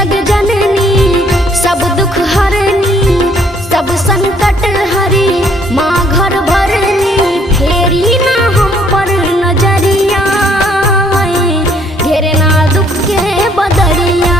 जग जननी सब दुख हरनी, सब संकट हरी माँ घर भरनी। फेरी ना हम पर नजरिया, घेरे ना दुख के बदरिया।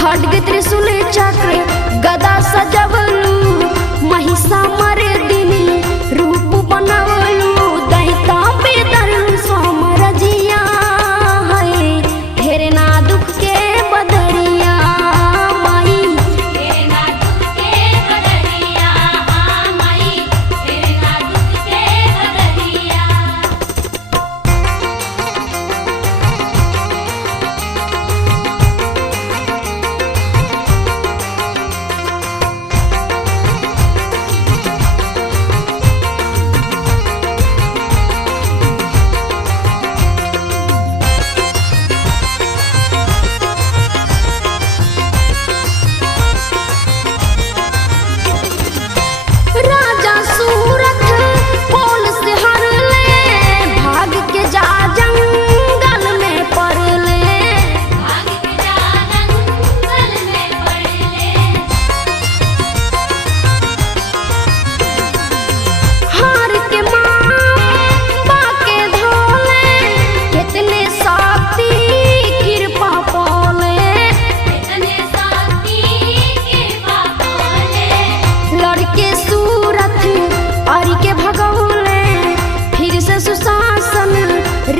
खड्ग त्रिशूल चक्र गदा सजवलू, महिषा मर्दिनी रूप बनवलू। दैता पे दरलू सोमरजिया, घेरे ना दुख के बदरिया। माई घेरे ना दुख के बदरिया, माई घेरे ना दुख के बदरिया।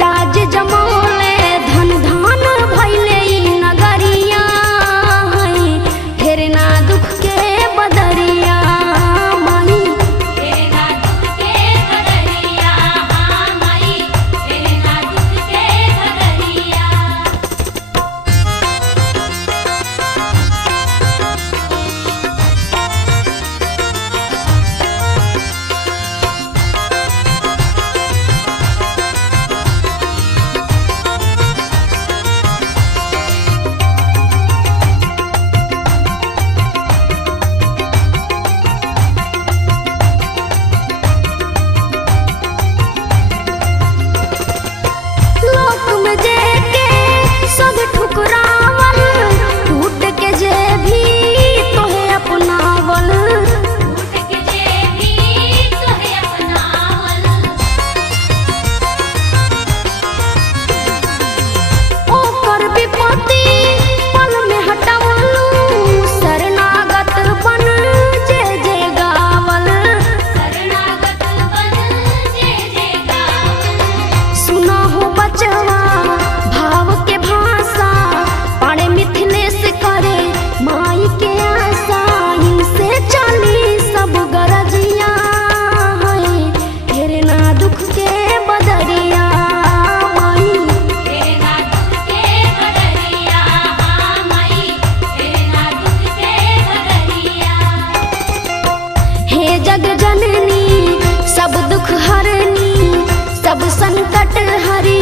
राज जमौले धन धान भैले नगरिया, घेरे ना दुख के बदरिया। माई घेरे ना दुख के बदरिया, माई घेरे ना दुख के बदरिया। जग जननी सब दुख हरनी, सब संकट हरी